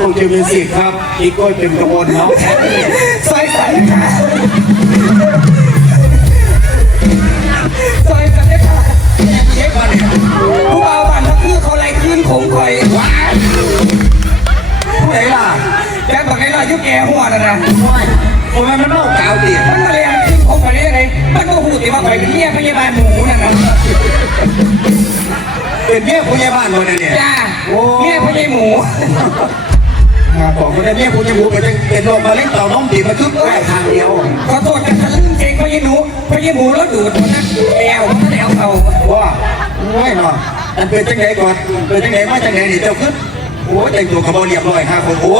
คงจมีสิทธิ์ครับอีกก้อยเป็นกระบวนน้องแท้นี่ซอยสันค่ะซอยสันค่ะเช็คก่อนเนี่ยผู้เบาบ้านก็คือเขาไล่ขึ้นของคอยว้าผู้ใดล่ะแกบอกให้เรายุแกหัวนะนะโอ้ยมันเล่ากาวดิมันมาเรียนขึ้นของคอยได้ยังไงมันก็พูดที่ว่าคอยเป็นเมียพยาบาลหมูนั่นนะเป็นเมียผู้ใหญ่บ้านนนั้นเนี่ยจ้เมียพยาหมู บอกคนนั้นเมียผู้ใหญ่บ้านเป็นเป็นโรคมะเร็งเต่านมตีมาทุกได้ทางเดียว ขอโทษกันทะลึ่งเก่งพยาหนูพยาหมูแล้วดูดมันนะแล้วมันแล้วเขาว่าไม่เนาะอันเป็นจังไหนก่อนเป็นจังไหนมาจังไหนนี่เจ้าขึ้นโอ้แต่งตัวขบวนเรียบร้อยห้าคนโอ้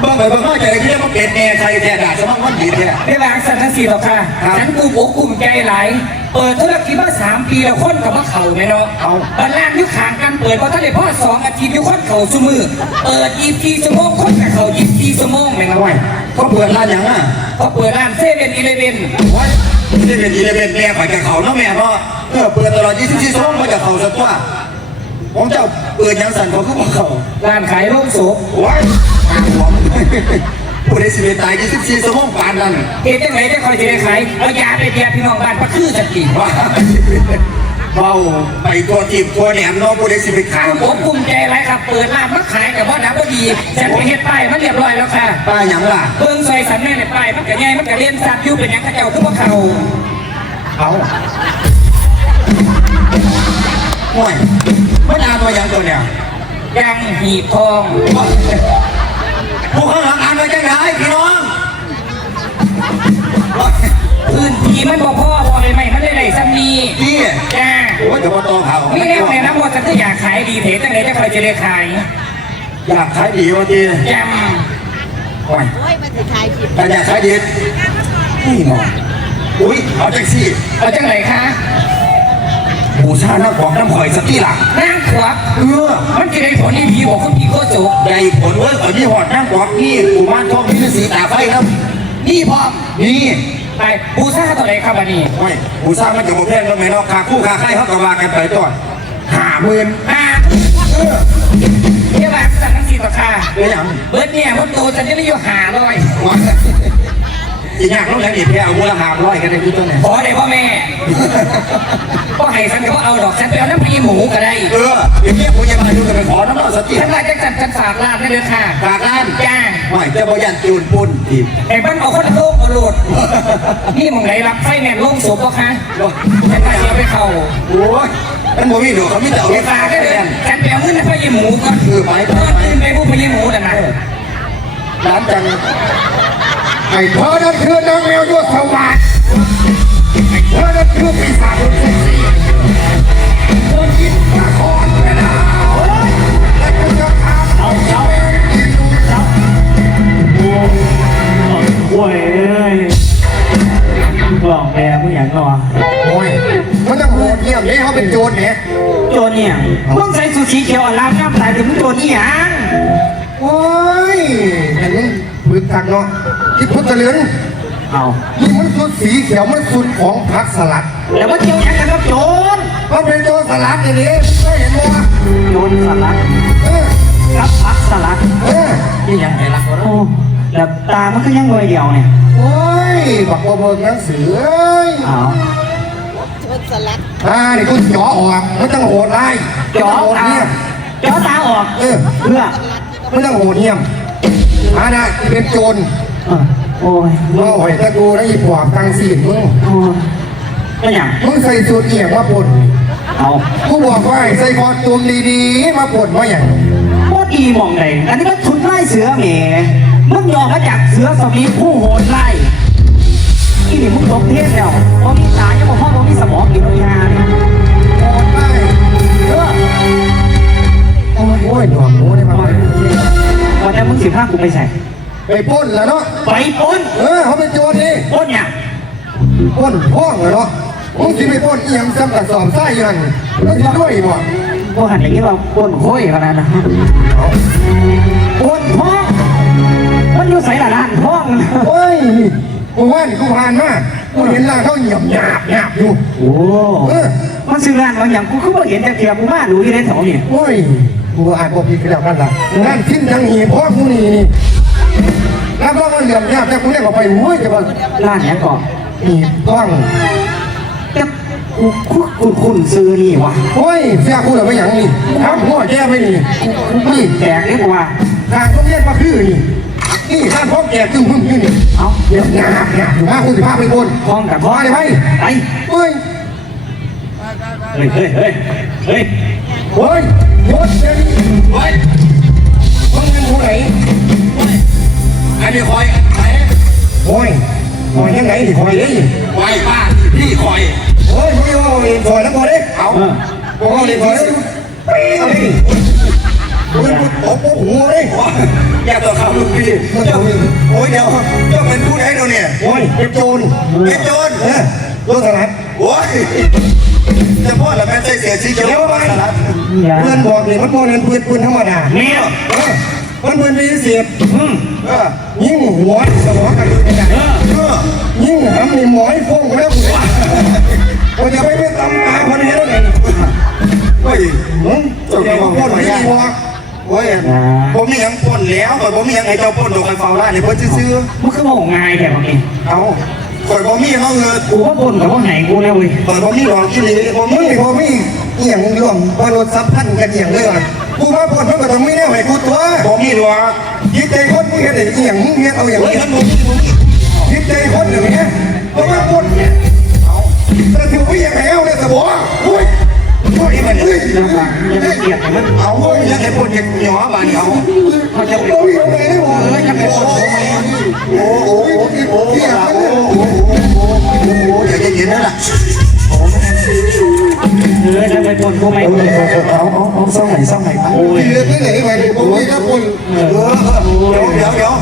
เบิ่งไปเบิ่งมาใจที่มันเป็นแน่ใครแท้ด่าสมังมันดีแท้ได้วางสันทสีหรอกค่ะครับฉันกูบอกกลุ่มใจหลายเปิดธุรกิจมาสามปีแล้วคนกับมาเข่าไหมเนาะเอาบ้านล่างยุคขางกันเปิดเพราะท่านได้พ่อสองอาทิตย์ยุคคนเข่าสมือเปิดยีทีสมองคนกับเข่ายีทีสมองไหมนะโอ้ยเขาเปิดร้านหยังอะเขาเปิดร้านเซเว่นอีเลเว่นว่าที่เป็นอีเลเวนแม่ข่อยกับเขาเนาะแม่เนาะเออเปิดตลอด24ชั่วโมงมาจากเขาสักว่าผมเจ้าเปิดหยังสั่นเขาคือของเขาร้านขายโล่งศพว้ายตาหัวมึง ผู้ใดสิเป็นตาย24ชั่วโมงปานนั้นเฮ็ดจังไหนจะคอยจะได้ขายเอายาไปเดียพี่น้องบ้านพักคือจะกินว้ายเบาไปตัวจีบตัวแหนมเนาะผู้ใดสิไปขายผมภูมิใจหลายครับเปิดร้านมาขายแต่ว่าดับเบิลดีฉันไปเฮ็ดป้ายมันเรียบร้อยแล้วค่ะป้าหยังล่ะเบิ่งซอยสันแม่ในป้ายมันก็ใหญ่มันก็เรียนสัตว์อยู่เป็นหยังเขาเจ้าคือว่าเขาเอาโอ้ยมันอ่านว่าหยังตัวเนี่ยยังหีบทอง ผู้ข้างหลังอ่านว่าจังไดพี่น้อง พื้นที่มันบ่พอพอเลยไหมมันได้ไรซ้ำนี้พี่จ้าโอ้ยเดี๋ยวมาตอเขามีแนวในน้ำว่าจะถ้าอยากขายดีเถจังไหนจะคอยจะได้ขายอยากขายดีวะทีจโอ้ยโอ้ยมันจะถ่ายคลิปถ้าอยากขายดีนี่หมออุ้ยเอาจังซี่ำเอาจังไหนคะ บูชาน้ำของน้ำข่อยสักที่หลังนั่งขวบเออมันจะได้ผลที่พีบอกคุณพีโคโจกใหญ่ผลเว้ยตอนนี้หอดน้ำกอกนี่กูมานทองนี่สีตาไฟครับนี่พร้อมนี่ไปบูซ่าตัวไหนครับอันนี้โอ้ยบูชามันจะบอกแพงแล้วไหมเนาะขาคู่ขาไข่เขาก็ว่ากันไปต่อห้าหมื่นอ่าเออเรียกว่าสั่งทั้งสี่ราคาเป็นหยังเบิร์ดเนี่ยมันโตจะได้ไม่อยู่หาร้อยว่า อีกอย่างต้องแล้วนี่แพ้เอามูลหาร้อยกันได้ทุกต้นเนี่ยขอได้พ่อแม่ก็ให้ฉันก็เอาดอกฉันไปเอาน้ำพีหมูก็ได้เออเดี๋ยวเมียผมจะมาดูกันไปขอน้ำมันสติฉันว่าจะจัดฉันฝากร้านได้เลยค่ะฝากร้านจ้าหน่อยจะบอยันจูนปุ่นทีมไอ้บ้านเอาคนโลกมาโหลดนี่มึงไหนรับไฟแนนซ์ลงศพก็คะฉันไปเอาไปเข้าโอ้ยนั่นโมวี่เดี๋ยวเขาไม่แต่เอาไปไปฝาฝากกได้ได้เลเลยยฉันไปเอาเงินให้พ่อยี่หมูก่อนคือไปไปก่อนไปอื่นไปพูดพ่อยี่หมูแต่นะร้านจัง ไอ้เธอนั้นคือนางแมวยศสวัสดิ์ไอ้เธอนั้นคือปีศาจคนเซ็กซี่เธอยิ้มตะคอนไปแล้วและก็จะทำเอาเจ้าเองกินดูครับโอ้ยเอ้ยกล่องแดงผู้อย่างก็วะโอ้ยมันต้องโหดเยี่ยมเลยเขาเป็นโจรเนี่ยโจรเนี่ยมึงใส่สูทสีเขียวอ่อนล้ำน้ำตายถึงมึงโจรนี่หยังโอ้ยอันนี้พึกกักเนาะ ที่พุทธเหลืองเอานี่มันสุดสีเขียวมันสุดของผักสลัดแล้วมันเกี่ยวหยังกันกับโจรมันเป็นโจรสลัดอย่างนี้ไม่เห็นมั้ยโจรสลัดเออกับพักสลัดเออนี่ยังไงล่ะโอ้แล้วตามันก็ยังรอยเดียวเนี่ยโอ้ยบักบัวเบิกหนังสือเอ้ยเอาชนสลัดอ่านี่คุณจ่อออกไม่ต้องโหดไล่จ่อโหดตาเหี้ยมจ่อตาออกเออเพื่อไม่ต้องโหดเหี้ยมอ่านะเป็นโจรเออ โอ้ยรอหอยตะกูแล้วอีปอบตังสีมึงโอ้ยก็อย่างมึงใส่สูตรเอี่ยมมาปนเอากูบอกว่าให้ใส่คอตูมดีๆมาปนมาอย่างโคตรดีมองไหนอันนี้ก็ชุดไล่เสือแหมมึงยอมมาจากเสือสมิงผู้โหดไล่ที่นี่มึงตกเทศแล้วพอมีตายังบอกพ่อพอมีสมองกินวิญญาณโหดไปเออโอ้ยหนวกหมูได้มาไหมวันนี้มึงสิบห้ากูไปใส่ ไปปล้นแล้วเนาะ ไปปล้นเออเขาเป็นโจรนี่ปล้นเนี่ยปล้นห้องเลยเนาะมึงสิไปปล้นเอี่ยมซ้ำกับสอบไส้ยังมึงจะด้วยบ่กูหันอย่างนี้ว่าปล้นโค้ยขนาดนั้นปล้นท้องมันอยู่ใส่ละร้านท้องโอ้ยกูว่านี่กูผ่านมากูเห็นร่างเขาเหยียบหยาบหยาบอยู่โอ้เออมันซื้อร้านบางอย่างกูก็ไม่เห็นจะเทียมกูมาดูที่ได้แถวนี่โอ้ยกูอ่านพวกพี่ก็แล้วกันล่ะนั่นทิ้นยังหีพ่อกูนี่นี่ แล้วก็มันเหลี่ยมยากแต่กูเรียกออกไปโอ้ยจะมาร้านเนี้ยก่อนหีต้องแต่กูกูคุณคุณซื้อนี่วะโอ้ยเสียกูเหลือไปอย่างนี้ทำหัวแย่ไปนี่นี่แตกเรียกว่าทางต้องเรียกมาคือนี่นี่ท่านพ่อแก่ตึงพึ่งนี่นี่เอาเดี๋ยวงาบงาบอยู่มาคุณสิพาไปบนท้องกับพท้อองได้ไหมไปเฮ้ยเฮ้ยเฮ้ยเฮ้ยเฮ้ยเฮ้ยยศเดี๋ยวนี้เฮ้ยมึงเป็นผู้ไหน อันนี้คอยไหนโอ้ยคอยยังไงดิคอยเด้ไว้ป้าพี่คอย โอ้ยมึงเอาเองคอยแล้วพอเด้เอาเออพอเองคอยแล้วเอาดิมึงโอ้โหหัวเด้อย่าตัวเขาลูกพี่เจ้าโอ้ยเดี๋ยวเจ้าเป็นผู้ใดเดี๋ยวเนี่ยโอ้ยเป็นโจรเป็นโจรเออโจรสลัดโอ้ยจะพ่อละแม่ใจเสียชีเขียวมาครับอย่าเพื่อนบอกนี่มันโมเนนปืนปืนธรรมดาแมวเออมันปืนมีเสียบอืมเออยิงหัวสมองกันอยู่ในนั้นเออเออยิ่งทำนี่หมอยฟงแล้วกูจะไปไม่ตำตาคนนี้แล้วไงเฮ้ยมึงเจ้าของพ่นไม่ดีวะโอ้ยผมมียังปนแล้วแต่ผมมียังไงเจ้าปนดอกไฟฟ้าได้เนี่ยเพิ่นซื้อมึงคือบอกง่ายแต่บางทีเอาข่อยบ่มีเขาเงินกูว่าบนกับว่าไหนกูนะเว้ยข่อยบ่มีดอกอีหลีบ่มึมีงนี่พอมีเอียงรวมพอรถซับพันกันเอียงเลยว่ะ กูมาพ่นมันก็ต้องมีแนวให้กูตัวบ่มีดอกยิดใจคนมึงเห็นเอียงมึงเห็นเอาอย่างเฮ้ยนี้มันบ่มีบ่มียิดใจคนอย่างนี้เพราะว่าพ่นเนี่ยแต่ถือว่าอย่างไรเอาเนี่ยสมองอุ้ยอุ้ยมันเฮ้ยอย่าฟังอย่าไปเกลียดแต่มันเอาเฮ้ยแล้วไอ้ปนจะหยอบานเขาเขาจะโอ้ยอะไรเนี่ยวะเอ้ยจะไปปนทำไมโอ้โหโอ้โหโอ้โหโอ้โหโอ้โหโอ้โหอย่าเย็นๆนั่นล่ะเออจะไปปนกูไหมเอาเอาเอาซ่อ งไหนซ่องไหนโอ้ยเลือดที่ไหนไปผมมีแต่คนเออเดี๋ยวเดี๋ยวเดี๋ยว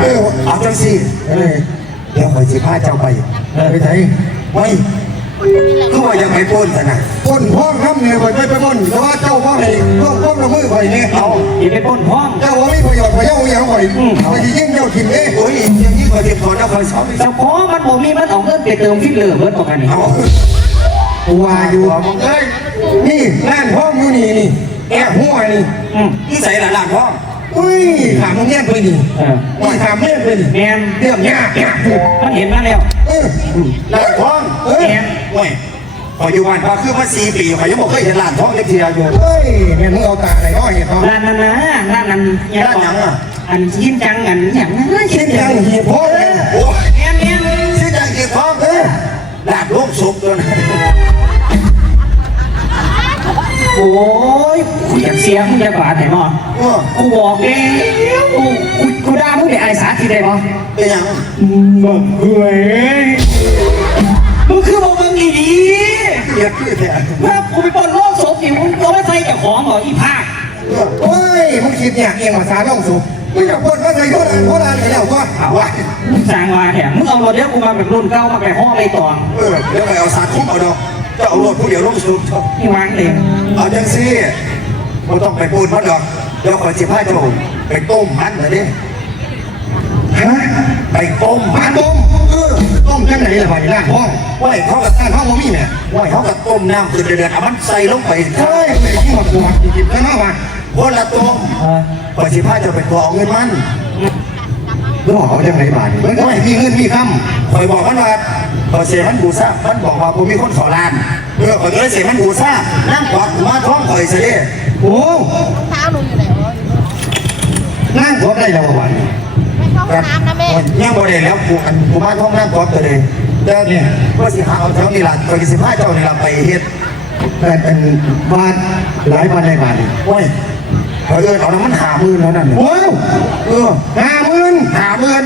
เออเอาจังสิเออเดี๋ยวข่อยสิพาเจ้าไปไปไหนไว้คือว่ายังไม่ปนซะนะคนพ้องคำเนี่ยไปไปพ้นแต่ว่าเจ้าพ้องให้พ้องพ้องละมือไปเนี่ยเอาอย่าไปปนพ้องเจ้าว่าไม่ประโยชน์ไปเจ้าอย่างไรไปยิ่งเจ้าถิ่นเอ้โอ้ยอย่งนี้ข่อยเก็บถอนแล้วข่อยสอนเจ้าของมันบ่มีมันเอาเงินไปเติมฟิลเลอร์เบิร์ดบอกกันนี่เอา ว่าอยู่เอ้ยนี่ร้านพ้องอยู่นี่นี่แอบหัวนี่อืมนี่ใส่หลานพ่ออุ้ยถามมึงเงี้ยไปนี่เออว่าถามเงี้ยไปนี่แมนเรื่องยากยากมันเห็นมาแล้วเออหลานพ่อเออแมนโอ้ยข่อยอยู่บ้านพาคือมาสี่ปีข่อยยังบอกเคยเห็นหลานพ่อเล็กทีเดียวอยู่เฮ้ยเนี่ยมึงเอาตาไหนน้อยเนี่ยเขาร้านนั้นนะร้านนั้นยังร้านหยังอะอันยินจังอันอย่างนั้นเช่นยังหีบพ่อเนี่ยโอ้ยแมนแมนชื่อจังเกียรติพ่อเออหลานลูกสุกตัวนั้น โอ้ยกูอยากเสียมึงจะบาดแต่มอเออกูบอกแล้วกูกูกูด่ามึงได้ไอ้สาธิตได้ปะเป็นหยังมึงเฮ้ยมึงคือบอกมึงดีเกียรติคือแท้ๆว่ากูไปปล้นโลกศพอยู่มึงก็ไม่ใส่เจ้าของเหรออีภาคเฮ้ยมึงคิดเนี่ยเองภาษาล่องสุกมึงจะพูดว่าใส่โคตรโคตรอะไรแล้วก็เอาไว้มึงสั่งมาแถมมึงเอารถเลี้ยวกูมาแบบรุ่นเก่ามาแบบห่อใบตองเออเดี๋ยวไปเอาสารคุ้มเอาดอก จะเอารถผู้เดียวลงสุกนี่วางเลยเอาจังสิบ่ต้องไปปูนมันดอกเดี๋ยวข่อยสิพาเจ้าไปต้มมันเลยดิฮะไปต้มมามันต้มเออต้มจังไหนล่ะบ่ร้านพ่อไว้เขากับร้านพ่อบ่มีเนี่ยไว้เขากับต้มน้ำคือเดือดๆเอามันใส่ลงไปเฮ้ยไม่ที่หมดตัวจิบๆแล้วมาว่าคนละต้มเออข่อยสิพาเจ้าไปตัวเอาเงินมัน แล้วบอกเขาจังไหนบาทมันก็ไม่มีเงินมีคข่อยบอกมันว่าข่อยเสียมันบูซ่ามันบอกว่าผมมีคนขอลานเออข่อยก็เลยเสียมันบูซ่านั่งกอดมาท้องข่อยเสียดิำโอ้เท้าหนูอยู่ไหนวะนั่งรถได้แล้ววันไม่เข้าห้องน้ำนะแม่ยังบ่ได้แล้วกูอันกูมาท้องนั่งกอดตัวเลยแต่เนี่ยว่าสิหาเอาเท่านี้ล่ะข่อยก็สิพาเจ้านี่ล่ะไปเฮ็ดแต่เป็นบ้านหลายบ้านในบ้านนี่โอ้ย ข่อยเอิ้นเอาน้ำมันหามือแล้วนั่นน่ะว้าวเออห้าหมื่นหาหมื่น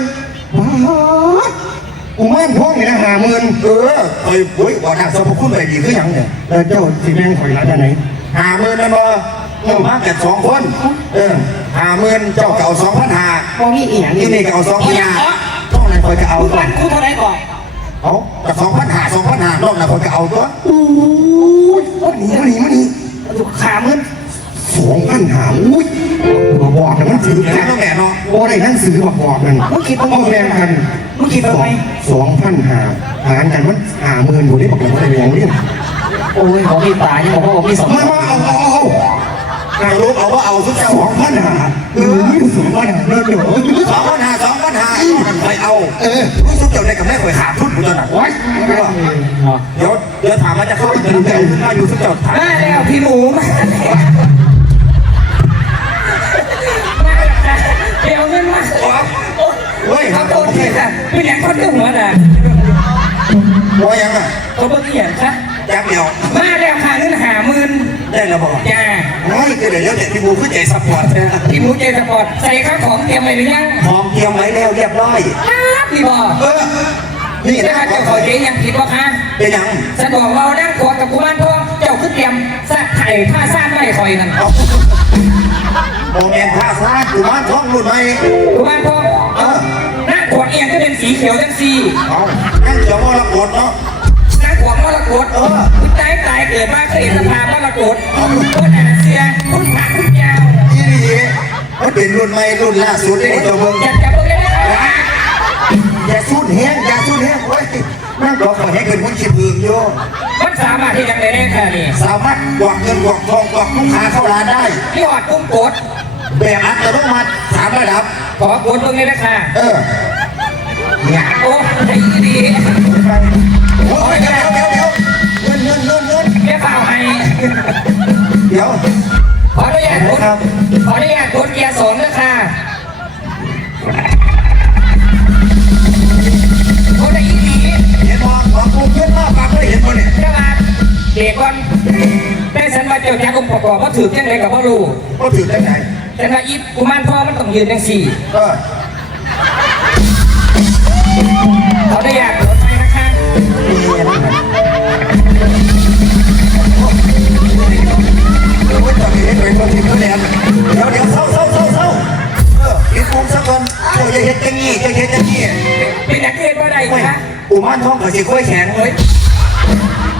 กูมั่นท้องนี่นะห้าหมื่นเออเอ้ยโอ้ยบอกทางสรรพคุณไปดีคือหยังเนี่ยแล้วเจ้าสิแม่งข่อยร้านไหนหาหมื่นนั่นบ่เออมากันสองคนเออหาหมื่นเจ้าเก่าสองพันหาพอมีอีหยังนี่นี่ก็เอาสองพันหาต้องนั้นคอยก็เอากูตัวปั่นกูเท่าไหร่ก่อนเอาแต่สองพันหาสองพันหานอกนั้นคอยก็เอาตัวโอ้ยมันหนีมันหนีมันหนีขามึง สองพันหาอุ้ยบอกนะมันถือแล้วนะต้องแหน่เนาะโอ้ได้หนังสือบอกบอกนั่นมึงคิดต้ว่าองมึงแรงกันมึงคิดว่าไงสองพันหาหารกันมันหาหมื่นอยู่ได้บอกเลยว่าได้แรงนี่โอ้ยของมีตายังบอกว่าของมีสองมามาเอาเอาเอาเอานางรู้เอาว่าเอาทุกเจ้าสองพันห้าเออสองพันห้าเลิศเหรอสองพันห้าสองพันห้าไปเอาเออรู้สึกเจ้าได้กับแม่ข่อยขาดทุนกูตอนนั้นโอ้ยเดี๋ยวเดี๋ยวถามว่าจะเข้าจะรู้แต่มาอยู่ทุกเจ้าถามมาแล้วพี่หมู เฮ้ยเขาโดนที่ค่ะเป็นอย่างคนเดียวหัวน่ะว่ายังอะเขาเบิ่งอีหยังคะแจ็คเดียวมาแล้วค่ะเงินหาหมื่นได้แล้วบอกจ้าเฮ้ยคือเดี๋ยวเดี๋ยวพี่บูขึ้นใจสปอร์ตนะพี่หมูเจสปอร์ตใส่ข้าวของเตรียมไว้หรือยังพร้อมเตรียมไว้แล้วเรียบร้อยครับพี่บอกเออนี่นี่นะนะเจ้าขอเจ๊ยังผิดวะคะเป็นยังฉันบอกเรานั่งกอดกับกุมารทองเจ้าคือเตรียมซากไข่ผ้าซ่านไม่คอยนั่นเอาโมเมนต์ท่าซ่ากูมาท้องรุ่นไหมกุมารทอง เอียงก็เป็นสีเขียวจังสีเอานั่นเดี๋ยวมรกตเนาะหน้ากอดมรกตเออคุณตายตายเกิดมาเคยเห็นสภาพมรกตก็แต่เสียคุณผ่าคุณยาวนี่ดีมันเป็นรุ่นใหม่รุ่นล่าสุดเลยเจ้าเบิ่งอยากจะบอกเลยนะครับอย่าสู้แห้งอย่าสู้แห้งเว้ยนั่งรอขอให้เกินคนขี้พึงโยมันสามารถที่จะได้ได้ค่ะนี่สามารถกวักเงินกวักทองกวักลูกค้าเข้าร้านได้พี่หอดกุ้งกดแบบอัตโนมัติสามระดับขอกดตรงนี้นะคะเออ เนี่ยโอ้ใจดีโอ้ยเดี๋ยวเดี๋ยวเดี๋ยวเงินเงินเงินเงินแค่เปล่าให้เดี๋ยวขออนุญาตกดขออนุญาตกดเกียร์สองนะคะโอ้ได้อีกทีเห็นมองมองกูเงินมากปากเลยเห็นมั้เนี่ยเดี๋ยวมาเด็กก่อนได้สันว่าเจ้าแจ้องค์ประกอบว่าถือจังไรกับพ่อรู้ก็ถือได้ไงแต่ว่าอีกุมารพ่อมันต้องยืนจังสี่ เออขออนุญาตกดไปนะคะเดี๋ยวจะมีให้เป็นคนที่เขาแลนเดี๋ยวเดี๋ยวเศร้าเศร้าเศร้าเศร้าเออปิดมุมสักคนเจ้าจะเห็นจังงี้เจ้าเห็นจังงี้เป็นนักเรียนว่าใดเฮ้ยคะอุมานท้องกับสีกล้วยแข็งเฮ้ย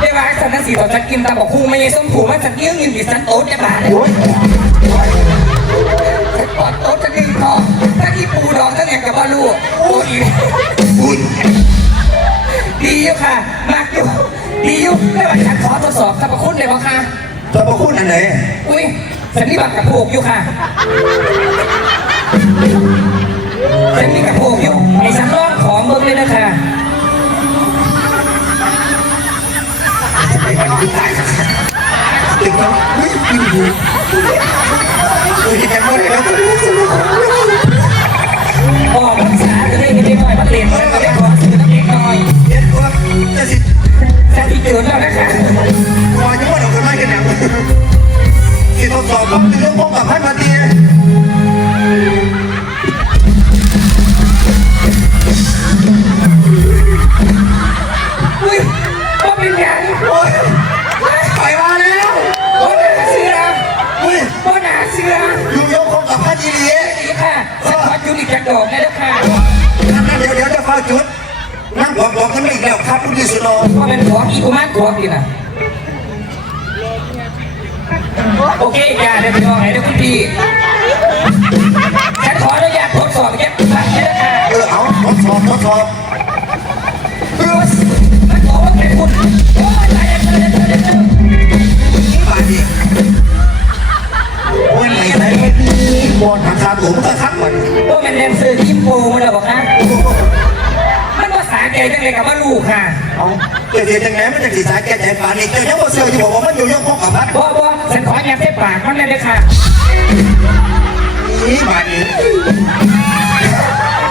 ได้ว่าสันนัสีต่อจัดกินตามบอกคู่ไม่ใช่ส้มผูมันสันเยี่ยงยินดิสันโต๊ดจะบาดเลยโอ้ย ก่อนโต๊ดจะกินทองถ้าที่ปูดองตั้งแต่กับว่าลูกโอ้ยอุ้ยดีอยู่ค่ะ มากอยู่ดีอยู่ไม่ว่าฉันขอทดสอบสรรพคุณเลยวะค่ะจะมาพูดอันไหนอุ้ยสันนิบาตกับโผกอยู่ค่ะสันนิกับโผกอยู่ไอ้ฉันร้องของเบิ่งเลยนะคะไอ้มันตายติดแล้วเฮ้ยกินอยู่ เฮ้ยแกไม่ได้แล้วออกรักษาจะได้ไม่ได้หน่อยมาเล่นมันก็ได้ขอซื้อน้ำเล็กหน่อยเห็นตัวจะสิสันที่เกิดแล้วนะคะรอยังว่าเราเคยไม่กันหนังที่ทดสอบผมเรื่องพบกับพันมาดีอุ้ย แล้วครับคุณดิสุโนว่าเป็นของอีกุมารขวบดีนะโอเคอย่าเดี๋ยวไปมองไหนเดี๋ยวคุณพี่ฉันขออนุญาตทดสอบแค่ตัดแค่ราคาเออเอาทดสอบทดสอบมันบอกว่าแค่คุณโอ้ยตายแล้วตายแล้วตายแล้วบาดีวันไหนไหนไม่ดีบอลทางการผมก็คัดมันว่ามันแดนเซอร์ทีมโปรมันเหรอบอก ฮะมันภาษาใจจังเลยกับว่าลูกค่ะเอาเกิดเหตุจังไหนมันจะสีสายแก่ใจปานนี้เจ้ายังว่าเสืออยู่บอกว่ามันอยู่ยงพบกับพันบ่บ่ฉันขอแอบเส้ปากมันเลยเลยค่ะนี่บาดี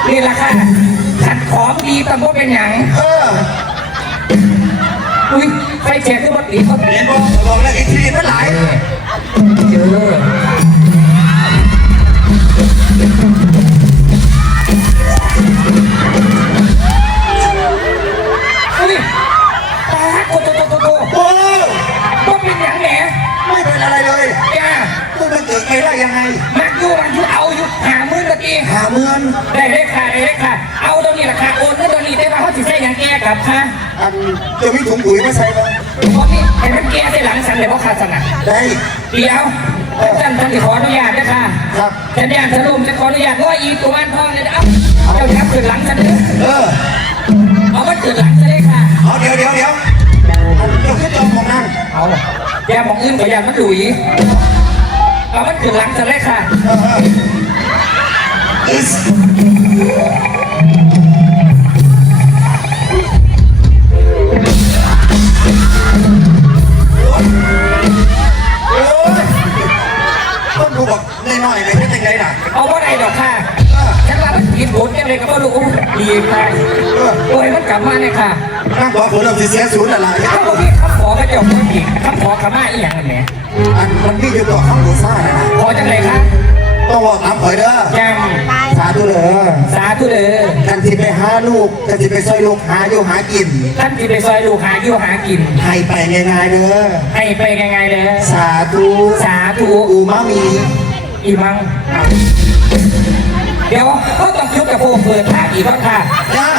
นี่แหละค่ะขัดของดีตำบ่เป็นหยังเอออุ้ยไฟแชร์ขึ้นมาตีเขาเรียนบอกบอกแล้วอีกทีมันหลาย มีถุงปุ๋ยมาใส่ไหมเพราะนี่ไอ้มันแก้ใส่หลังฉันเลยเพราะขาดสนะได้ เดี๋ยวท่านท่านขออนุญาตนะคะครับฉันอยากสรุปจะขออนุญาตว่าอีตัวมันทองเลยนะเอ้าเจ้าจับขึ้นหลังฉันเลยเออเอามันขึ้นหลังฉันเลยค่ะเอาเดี๋ยวเดี๋ยวเดี๋ยวเดี๋ยวขึ้นจอมของนั่งเอาแกมองอื่นก็อยากมันหลุยเอามันขึ้นหลังจะเลยค่ะ บอกหน่อยๆเลยเป็นยังไงล่ะเอาว่าไรดอกค่ะฉันว่ามันกินผลยังไงก็ไม่รู้ดีไปโอ้ยมันกลับมาเนี่ยค่ะนั่งขอผลเราเสียศูนย์อะไรถ้าบอกพี่คำขอก็จะเอาคนอีกคำขอขมาอีกอย่างนั้นแหมอันมันนี่อยู่ต่อข้างบูซ่านะขอจังเลยค่ะ ต้องบอกตามข่อยเด้อยังสาธุเลยสาธุเด้อกันที่ไปหาลูกกันที่ไปซอยลูกหาอยู่หากินท่านที่ไปซอยดูหาอยู่หากิน ให้ไปง่ายๆเด้อให้ไปไงๆเลยสาธุสาธุอูมามีอีมัง เดี๋ยวก็ต้องชุดกระโปรงเปิดทางอีกบ้างค่ะย่า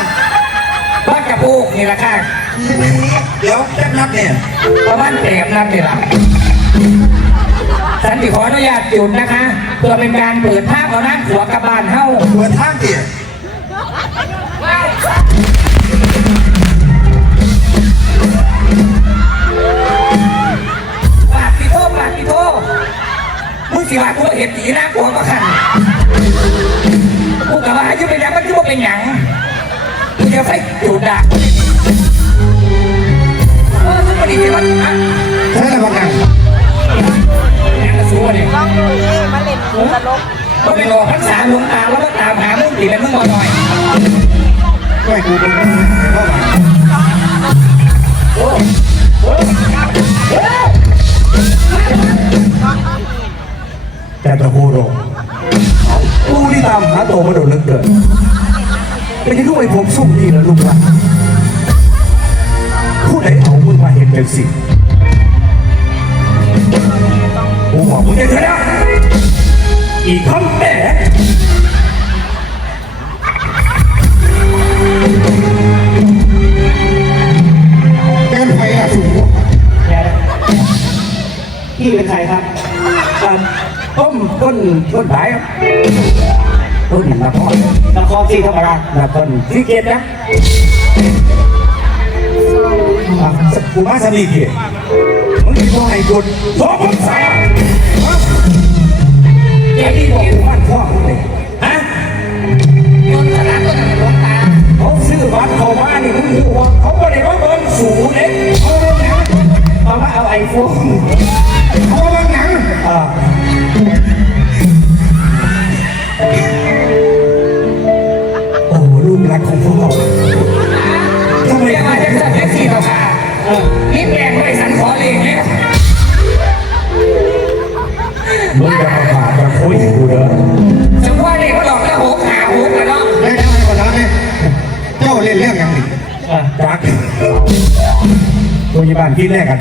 บ้านกระโปรงนี่แหละค่ะ เดี๋ยวแป๊บนับเนี่ยประมาณแปดนัดนี่แหละ สันติขออนุญาตหยุดนะคะเพื่อเป็นการเปิดภาพเอานั่งหัวกระบาลเฮ้าเปิดทางเตี๋ยปาดปิโทปาดปิโทมึงสิว่ากูเห็นสีนะกูก็ขันกูกับว่าจะเป็นหยังมันที่ว่าเป็นหยังกูจะไปจุดดักเออทุกคนดีที่มัน มาเล่นตลกก็ไปรอพักษาหลวงตาแล้วก็ตามหามึงตีเป็นมึงมาหน่อยก็ไม่กูเป็นเข้ามาแต่ตะกูโรงกูนี่ตามหาโตมาโดนเลิกเกิดเป็นยังไงผมสุ่มนี่นะลูกหลานผู้ใดเอามึงมาเห็นเป็นสิ่งกูบอกมึงจะชนะ อีกคำแต่เป็นไฟอะสูงพี่เป็นใครครับต้มต้นต้นสายครับต้นนครนครศรีธรรมราชนครศรีเกตนะอะกูมาสนิทเกียรติมึงมีพ่อให้กดสองพันสาม แกที่บอกกูบ้านพ่อมึงเลยฮะยนสนามตัวนั้นหลวงตาเขาซื้อบัตรเขามานี่มึงรู้ว่าเขาไม่ได้ว่าเบิร์สูงเลยเขาเนี่ยเอามาเอาไอโฟนเขาบางหนังอ่าโอ้ลูกรักของพ่อทำไมเรียกเขาว่าจะเกิดแท็กซี่ต่อค่ะนี่แปลงบริษัทขอเลงเนี่ยมึงจะมา คุยกูเด้อจังว่าเลขก็ดอกและหกหาหกแล้วเนาะได้ได้ก่อนนะเนี่ยเจ้าเล่นเรื่องยังดิอะจักตัวยี่บ้านคิดแรกกัน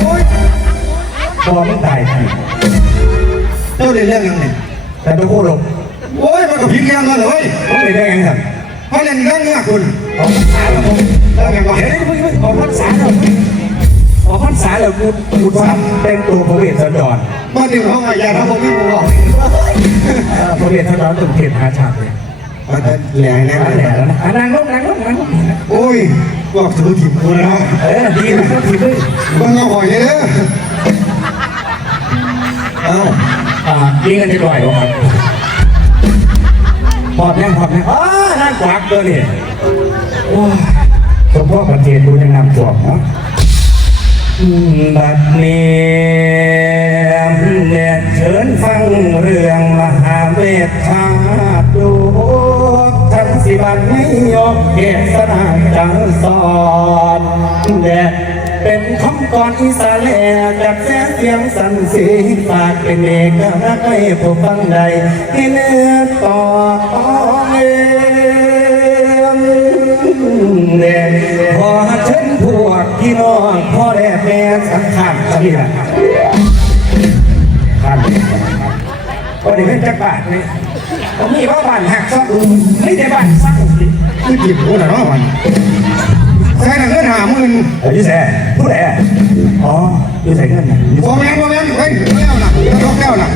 โอ้ยตัวไมึงตายทีเจ้าเล่นเรื่องยังดิแต่ตัวโคตรลงโอ้ยมันก็พิมพ์เรื่องกันเลยมึงไม่ได้ยังไงเขาเล่นเรื่องเนื้อคุณออกพรรษาแล้วมึงเรื่องยังไงเดี๋ยวนี้มึงมึงออกพรรษาแล้วมึง ออกพรรษาแล้วกูกูทำเป็นตัวพระเวสสันดรบ้านเดียวเขาไงอย่าทำผมไม่รู้หรอกเออพระเวสสันดรตึงเขตหาฉากเลยมันจะแหล่แน่นั่นแหละแล้วนะอะนางลงนางลงนางลงโอ้ยบอกถือถิ่มกูแล้วเออดีนะทีมึงมึงเอาหอยเลยเด้อเอ้าอ่ายิงกันจะด่อยวะครับพอดยังพอดยังอ๋อนั่นกวักตัวนี่โอ้ยสมพ่อประเทศดูยังนำตัวเนาะ บัดนี้เด็ดเชิญฟังเรื่องมหาเวทชาติดูท่านสิบันไม่ยกเทศนาจังสอนเด็ดเป็นคำก่อนอีสานแลจากแสเสียงสันสีฝากเป็นเอกลักษณ์ให้ผู้ฟังใดให้เนื้อต่อ แม่สังขารสักทีละข้านก็ได้เป็นจักรบาทเลยผมมีว่าบ้านหักซักอูไม่ได้บ้านซักอูสิคือถิ่มกูนะเนาะมันใส่หนังเงินหาหมื่นเอ้ยแซ่ผู้ใดอะอ๋ออยู่ใส่เงินนะโมแมนโมแมนเฮ้ยแก้วน่ะยกแก้วน่ะ